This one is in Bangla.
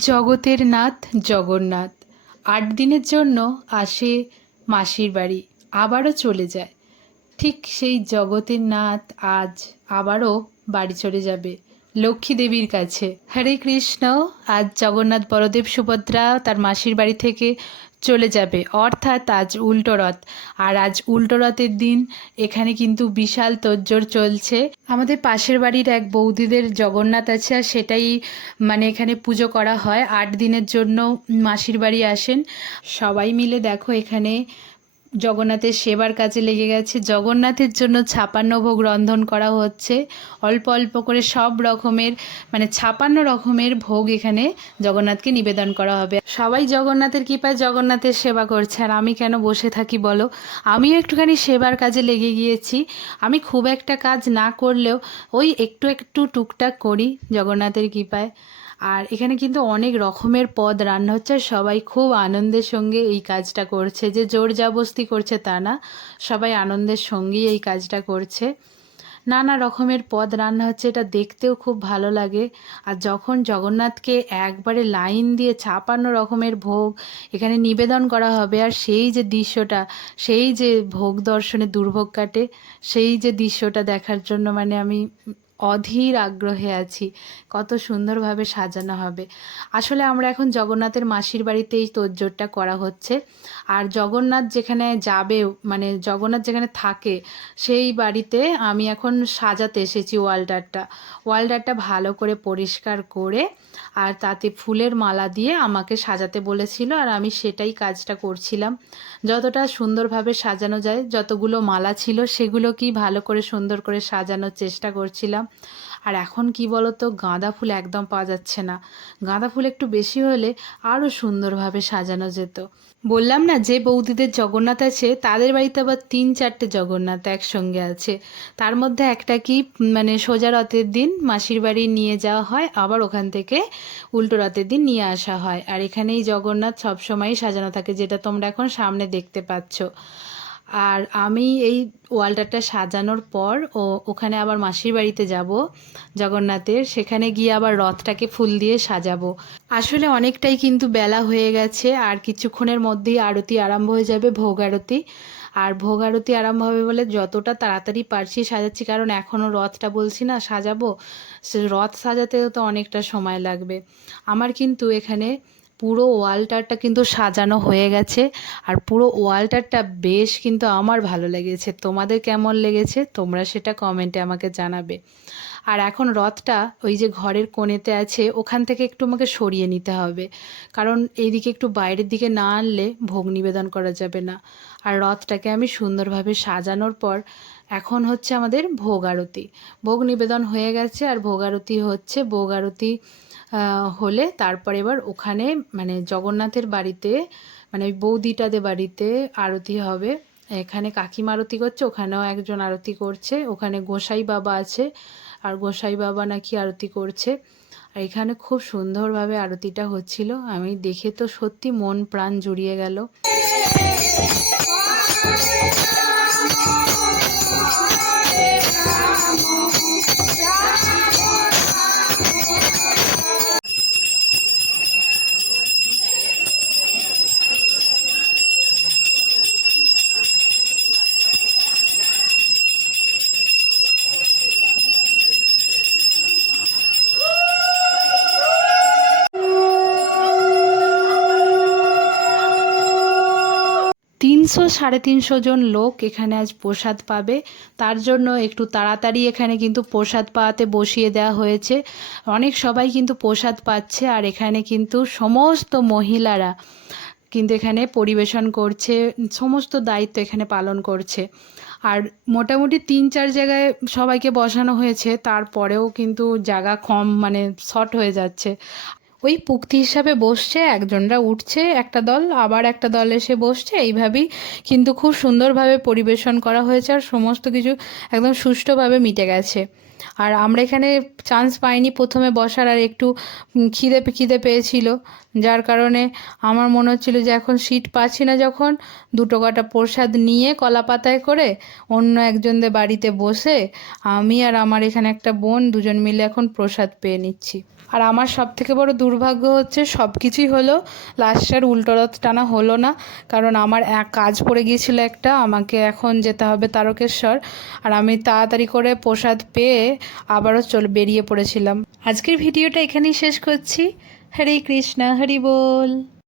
জগতের নাথ জগন্নাথ ৮ দিনের জন্য আসে মাসির বাড়ি, আবারও চলে যায়। ঠিক সেই জগতের নাথ আজ আবারও বাড়ি চলে যাবে লক্ষ্মী দেবীর কাছে। হরে কৃষ্ণ। আজ জগন্নাথ বলদেব সুভদ্রা তার মাসির বাড়ি থেকে চলে যাবে, অর্থাৎ আজ উল্টো রথ। আর আজ উল্টো রথের দিন এখানে কিন্তু বিশাল তোড়জোড় চলছে। আমাদের পাশের বাড়ির এক বৌদিদের জগন্নাথ আছে, আর সেটাই এখানে পুজো করা হয়। ৮ দিনের জন্য মাসির বাড়ি আসেন সবাই মিলে। দেখো এখানে জগন্নাথের সেবার কাজে লেগে গেছে। জগন্নাথের জন্য ৫৬ ভোগ রন্ধন করা হচ্ছে। অল্প অল্প করে সব রকমের ৫৬ রকমের ভোগ এখানে জগন্নাথকে নিবেদন করা হবে। সবাই জগন্নাথের কৃপায় জগন্নাথের সেবা করছে, আর আমি কেন বসে থাকি বলো? আমিও একটুখানি সেবার কাজে লেগে গিয়েছি। আমি খুব একটা কাজ না করলেও ওই একটু একটু টুকটাক করি জগন্নাথের কৃপায়। আর এখানে কিন্তু অনেক রকমের পদ রান্না হচ্ছে, আর সবাই খুব আনন্দের সঙ্গে এই কাজটা করছে। যে জোর জবরদস্তি করছে তা না, সবাই আনন্দের সঙ্গেই এই কাজটা করছে। নানা রকমের পদ রান্না হচ্ছে, এটা দেখতেও খুব ভালো লাগে। আর যখন জগন্নাথকে একবারে লাইন দিয়ে ৫৬ রকমের ভোগ এখানে নিবেদন করা হবে, আর সেই যে দৃশ্যটা, সেই যে ভোগ দর্শনে দুর্ভোগ কাটে, সেই যে দৃশ্যটা দেখার জন্য আমি অধীর আগ্রহে আছি। কত সুন্দরভাবে সাজানো হবে। আসলে আমরা এখন জগন্নাথের মাসির বাড়িতে এই তোড়জোড়টা করা হচ্ছে। আর জগন্নাথ যেখানে যাবে, জগন্নাথ যেখানে থাকে সেই বাড়িতে আমি এখন সাজাতে এসেছি ওয়ালটারটা ভালো করে পরিষ্কার করে, আর তাতে ফুলের মালা দিয়ে আমাকে সাজাতে বলেছিল, আর আমি সেটাই কাজটা করছিলাম। যতটা সুন্দরভাবে সাজানো যায়, যতগুলো মালা ছিল সেগুলোকেই ভালো করে সুন্দর করে সাজানোর চেষ্টা করছিলাম। আর এখন কি বলতো, গাঁদা ফুল একদম পাওয়া যাচ্ছে না। গাঁদা ফুল একটু বেশি হলে আরও সুন্দরভাবে সাজানো যেত। বললাম না, যে বৌদিদের জগন্নাথ আছে তাদের বাড়িতে আবার ৩-৪টে জগন্নাথ একসঙ্গে আছে। তার মধ্যে একটা কি সোজা রথের দিন মাসির বাড়ি নিয়ে যাওয়া হয়, আবার ওখান থেকে উল্টো রথের দিন নিয়ে আসা হয়। আর এখানেই জগন্নাথ সবসময়ই সাজানো থাকে, যেটা তোমরা এখন সামনে দেখতে পাচ্ছ। আর আমি এই ওয়ালটারটা সাজানোর পর ওখানে আবার মাসির বাড়িতে যাব জগন্নাথের, সেখানে গিয়ে আবার রথটাকে ফুল দিয়ে সাজাবো। আসলে অনেকটাই কিন্তু বেলা হয়ে গেছে, আর কিছুক্ষণের মধ্যেই আরতি আরম্ভ হয়ে যাবে, ভোগ আরতি। আর ভোগ আরতি আরম্ভ হবে বলে যতটা তাড়াতাড়ি পারছি সাজাচ্ছি, কারণ এখনও রথটা বলছি না সাজাবো, সে রথ সাজাতেও তো অনেকটা সময় লাগবে। আমার কিন্তু এখানে পুরো ওয়ালটারটা কিন্তু সাজানো হয়ে গেছে, আর পুরো ওয়ালটারটা বেশ কিন্তু আমার ভালো লেগেছে। তোমাদের কেমন লেগেছে তোমরা সেটা কমেন্টে আমাকে জানাবে। আর এখন রথটা ওই যে ঘরের কোণেতে আছে, ওখান থেকে একটু আমাকে সরিয়ে নিতে হবে, কারণ এইদিকে একটু বাইরের দিকে না আনলে ভোগ নিবেদন করা যাবে না। আর রথটাকে আমি সুন্দরভাবে সাজানোর পর এখন হচ্ছে আমাদের ভোগ আরতি। ভোগ নিবেদন হয়ে গেছে, আর ভোগ আরতি হচ্ছে। ভোগ আরতি হলে তারপর এবার ওখানে জগন্নাথের বাড়িতে ওই বৌদিটাদের বাড়িতে আরতি হবে। এখানে কাকিমা আরতি করছে, ওখানেও একজন আরতি করছে। ওখানে গোসাই বাবা আছে, আর গোসাই বাবা নাকি আরতি করছে। আর এখানে খুব সুন্দরভাবে আরতিটা হচ্ছিল, আমি দেখে তো সত্যি মন প্রাণ জুড়িয়ে গেল। ৩০০-৩৫০ জন লোক এখানে আজ প্রসাদ পাবে, তার জন্য একটু তাড়াতাড়ি এখানে কিন্তু প্রসাদ পাওয়াতে বসিয়ে দেওয়া হয়েছে। সবাই কিন্তু প্রসাদ পাচ্ছে, আর এখানে কিন্তু সমস্ত মহিলারা কিন্তু এখানে পরিবেশন করছে, সমস্ত দায়িত্ব এখানে পালন করছে। আর মোটামুটি ৩-৪ জায়গায় সবাইকে বসানো হয়েছে, তারপরেও কিন্তু জায়গা কম, শর্ট হয়ে যাচ্ছে। ওই পুক্তি হিসাবে বসছে, একজনরা উঠছে একটা দল, আবার একটা দল এসে বসছে, এইভাবেই কিন্তু খুব সুন্দরভাবে পরিবেশন করা হয়েছে, আর সমস্ত কিছু একদম সুষ্ঠুভাবে মিটে গেছে। আর আমরা এখানে চান্স পাইনি প্রথমে বসার, আর একটু খিদে পেয়েছিল, যার কারণে আমার মনে হচ্ছিল যে এখন সিট পাচ্ছি না, যখন দুটো কটা প্রসাদ নিয়ে কলা পাতায় করে অন্য একজনদের বাড়িতে বসে আমি আর আমার এখানে একটা বোন দুজন মিলে এখন প্রসাদ পেয়ে নিচ্ছি। আর আমার সবথেকে বড় দুর্ভাগ্য হচ্ছে সব কিছুই হলো, লাস্টের উল্টো রথ টানা হলো না, কারণ আমার এক কাজ পড়ে গিয়েছিল একটা, আমাকে এখন যেতে হবে তারকেশ্বর। আর আমি তাড়াতাড়ি করে প্রসাদ পেয়ে আবারও বেরিয়ে পড়েছিলাম। আজকের ভিডিওটা এখানেই শেষ করছি। হরে কৃষ্ণ, হরি বল।